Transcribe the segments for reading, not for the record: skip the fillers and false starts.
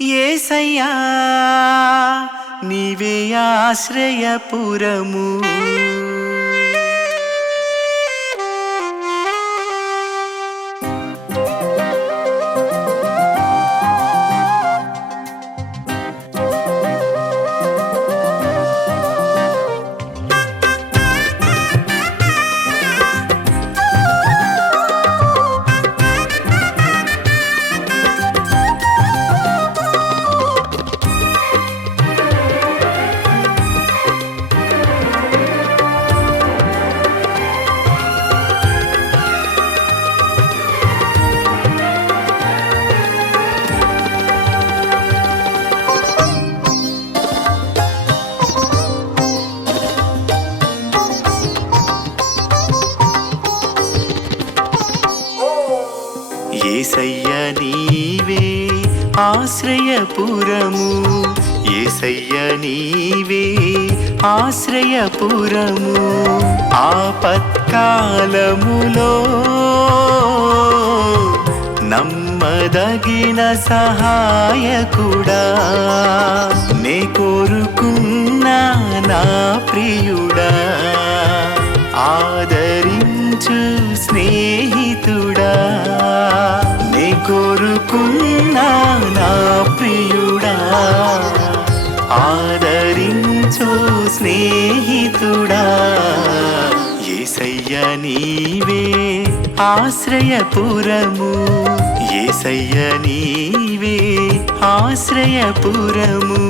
యేసయ్యా నీవే ఆశ్రయపురము యేసయ్యా నీవే ఆశ్రయపురము యేసయ్యా నీవే ఆశ్రయపురము ఆపత్కాలములో నమ్మదగిన సహాయకుడా నే కోరుకున్నా నా ప్రియుడా ఆదరించు స్నేహితుడా నే కోరుకున్నా నా ప్రియుడా ఆదరించు స్నేహితుడా యేసయ్యా నీవే ఆశ్రయపురము యేసయ్యా నీవే ఆశ్రయపురము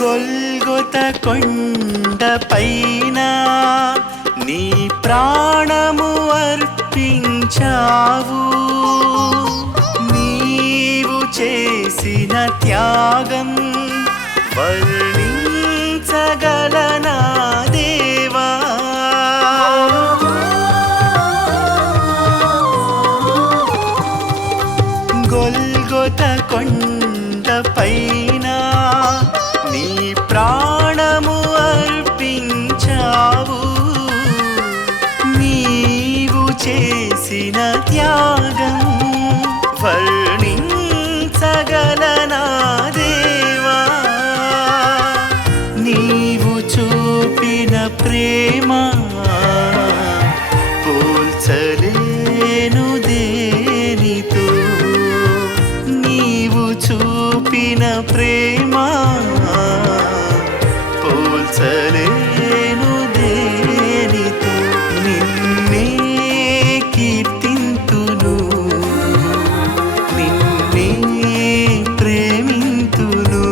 గొల్గొత కొండపైన నీ ప్రాణము అర్పించావు నీవు చేసిన త్యాగం వర్ణించగలనా దేవా గొల్గొత కొండపైన నీ ప్రాణము అర్పించావు నీవు చేసిన త్యాగం వర్ణించగలనా దేవా నీవు చూపిన ప్రేమ పోల్చలేను దేనితో నీవు చూపిన ప్రేమ పోల్చలేను దేనితో నిన్నే కీర్తింతును నిన్నే ప్రేమింతును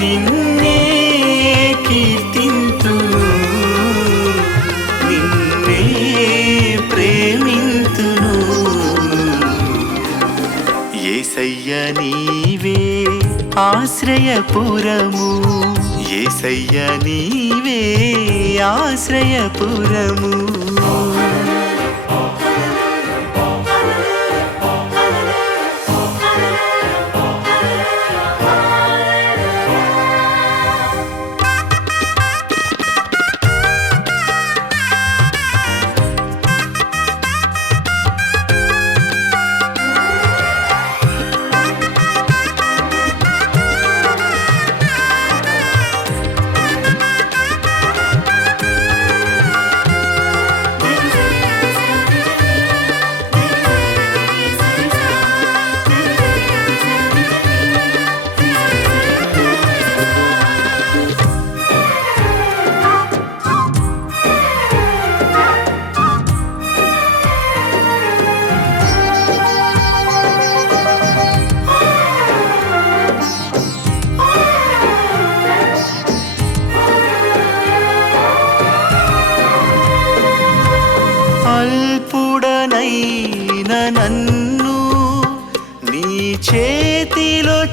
నిన్నే కీర్తింతును నిన్నే ప్రేమింతును యేసయ్యా నీవే ఆశ్రయపురము యేసయ్యా నీవే ఆశ్రయపురము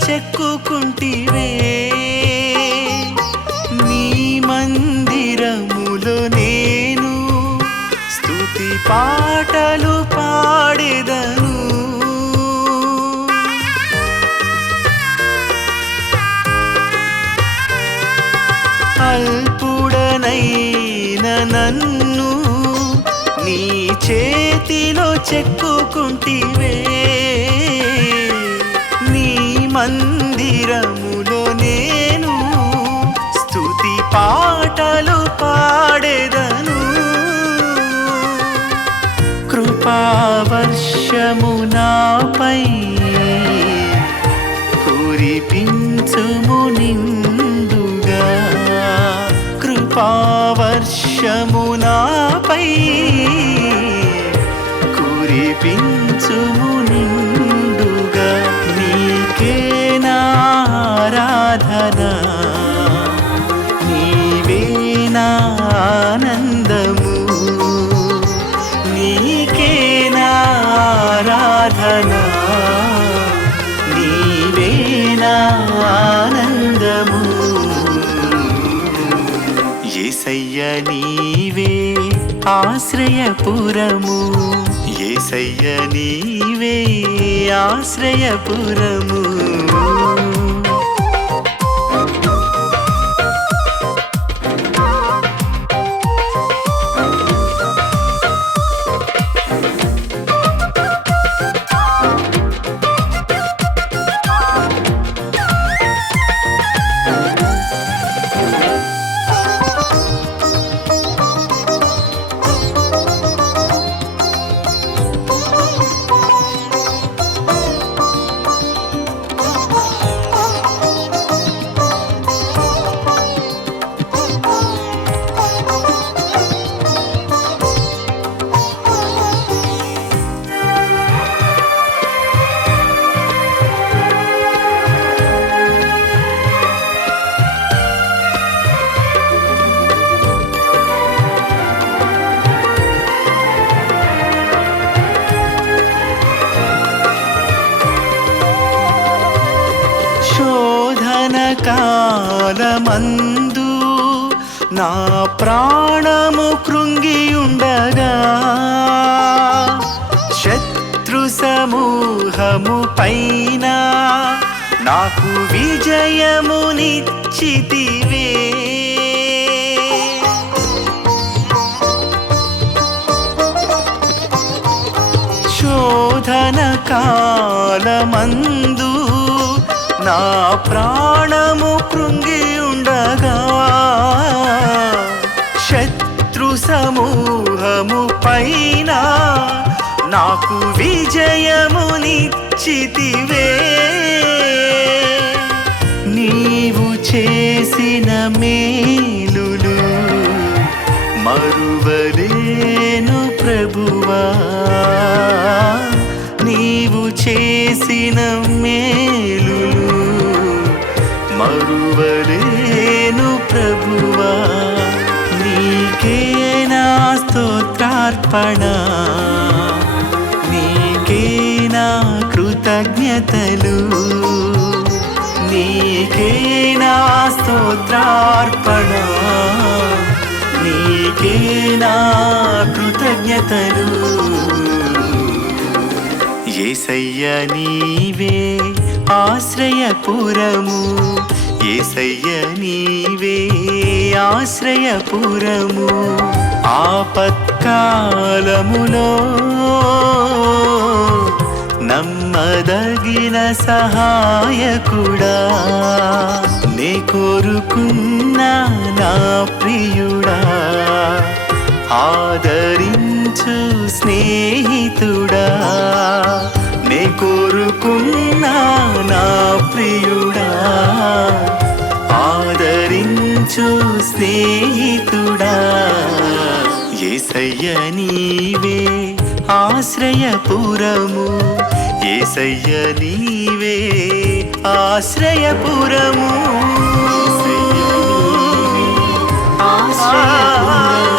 చెక్కుకుంటివే నీ మందిరములో నేను స్తుతి పాటలు పాడెదను అల్పుడనైన నన్ను నీ చేతిలో చెక్కుకుంటివే నీ మందిరములో నేను స్తుతి పాటలు పాడెదను కృపావర్షము నాపై కురిపించుము నిండుగా కృపావర్షము నాపై కురిపించుము నిండుగా నీకే నా ఆరాధన నీవే నా ఆనందము నీకే నా ఆరాధన నీవే నా ఆనందము యేసయ్య నీవే ఆశ్రయపురము యేసయ్య నీవే ఆశ్రయపురము కాలమందు నా ప్రాణము కృంగియుండగా శత్రు సమూహము పైన నాకు విజయమునిచ్చితివే శోధన కాలమందు నా ప్రాణము కృంగియుండగా శత్రు సమూహము పైన నాకు విజయమునిచ్చితివే నీవు చేసిన మేలులు మరువలేను ప్రభువా నీవు చేసిన మేలులు మరువలేను ప్రభువా నీకే నా స్తోత్రార్పణ నీకే నా కృతజ్ఞతలు నీకే నా స్తోత్రార్పణ నీకే నా కృతజ్ఞతలు యేసయ్య నీవే ఆశ్రయపురము యేసయ్య నీవే ఆశ్రయపురము ఆపత్కాలములో నమ్మదగిన సహాయకుడా నే కోరుకున్నా నా ప్రియుడా ఆదరించు స్నేహితుడా నే కోరుకున్నా నా ప్రియుడా ఆదరించు స్నేహితుడా యేసయ్య నీవే ఆశ్రయపురము యేసయ్య నీవే ఆశ్రయపురము ఆశ్రయపురము